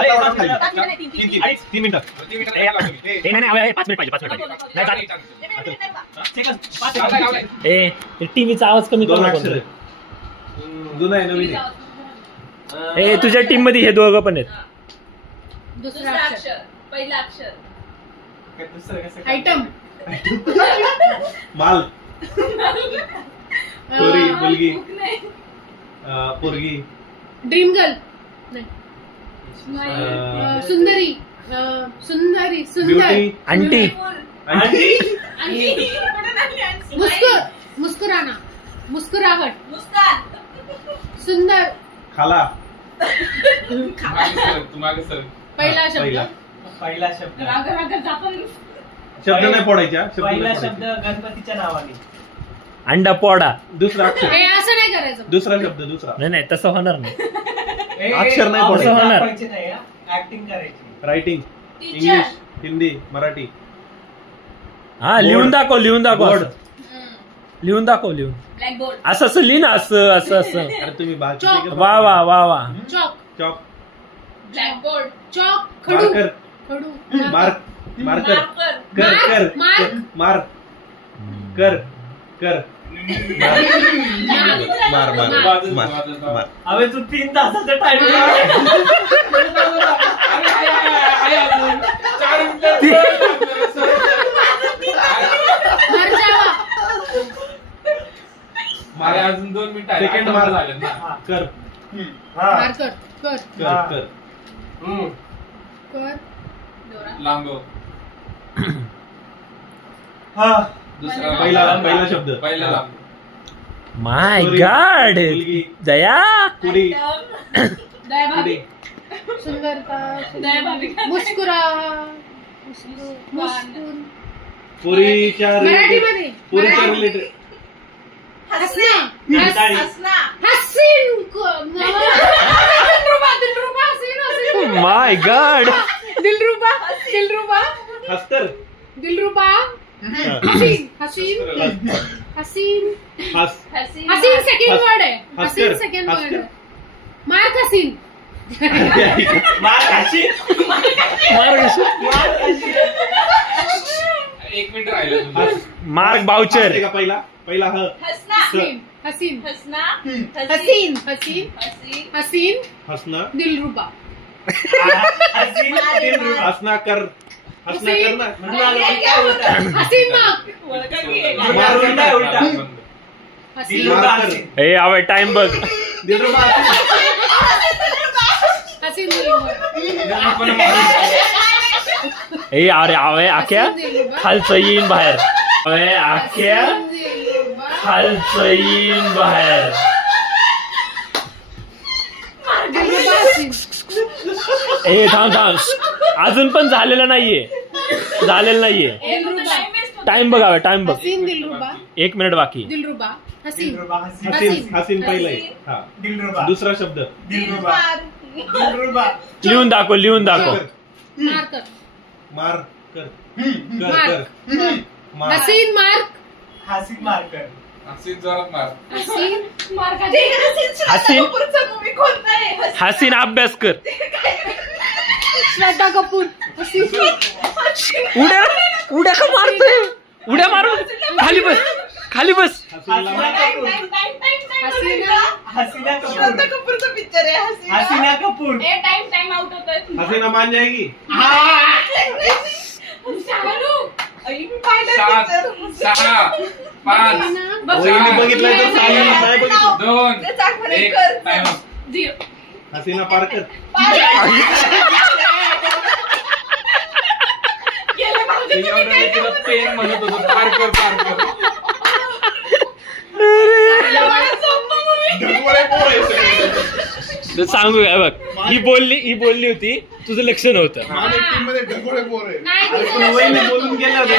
3 मिनिटं. नाही 5 मिनिट पाहिजे. टीव्हीचा आवाज कमी करू नको. जुना आहे नवीन आहे. तुझ्या टीम मध्ये हे दोघं पण आहेत. दुसरा अक्षर, पहिला अक्षर. आयटम. माल. पोरी, मुलगी, पोरगी. Dream girl. सुंदरी. सुंदरी. सुंदर. आंटी. मुस्कुराना. मुस्कुरावट. मुस्कान. सुंदर. खाला. पहिला शब्द. पहिला शब्द. शब्द नाही पडायचा. पहिला शब्द गणपतीच्या नावाने. अंडा पोडा. दुसरा अक्षर. असं नाही करायचं. दुसरा शब्द. दुसरा. नाही तसं होणार नाही. अक्षर नाही पडायचं. होणार. ऍक्टिंग करायची. रायटिंग. इंग्लिश, हिंदी, मराठी. हा लिहून दाखव. बोर्ड. लिहून दाखव. ब्लॅकबोर्ड. असं लिहि ना. असं. अरे तुम्ही वा. चॉक. चॉक. ब्लॅकबोर्ड. चॉक. खडू. मार्कर. खडू. मार्कर. कर. मार. अबे तू 3 तासाचा टाइम. अजून 2 मिनिटं. सेकंड मार झाले ना. कर. मार्कर. कर. लांब. दुसरा. पहिला शब्द. पहिला लांब. माय गॉड. मुलगी. दया. कुडी. दयाभाभी. सुंदरता. दयाभाभी. मुस्कुरा. पोरीच्या मराठीमध्ये. पोरीच्या रिलेटेड. हसना. हसना. हसीन. दिलरुबा. माय गॉड. दिलरुबा. हस्तर. दिलरुबा. हसीन. सेकंड वर्ड आहे. हसीन सेकंड वर्ड आहे. मार्क हसीन. एक मिनिट राहिलं. Mark Boucher. पहिला हसीन. हसना. दिलरुबा. हसना कर. हसीन आवे टाइम बघ. अरे आवे आख्या खालचं येईन बाहेर. आख्या खालचं येईन बाहेर. थांब. अजून पण झालेलं नाहीये. टाइम बघावे. टाइम बघ. 1 मिनिट बाकी. दिलरुबा. हसीन. पहिला आहे. दुसरा शब्द. लिहून दाखव. मार्कर. हसीन. मार्कर. हसीन अभ्यास कर. श्रद्धा कपूर. उड्या का मारतोय. उड्या मारू. खाली बस. श्रद्धा कपूरचा पिक्चर आहे. हसीना कपूर. टाइम आउट होतोय. हसीना मान जाएगी. 7 6 5 बघितलंय तर 2 1 टाइम. हसीना पारकर. पेन म्हणत होतो. पारकर. सांगू काय बघ. ही बोलली होती. तुझं लक्ष नव्हतं. बोलून गेले होते.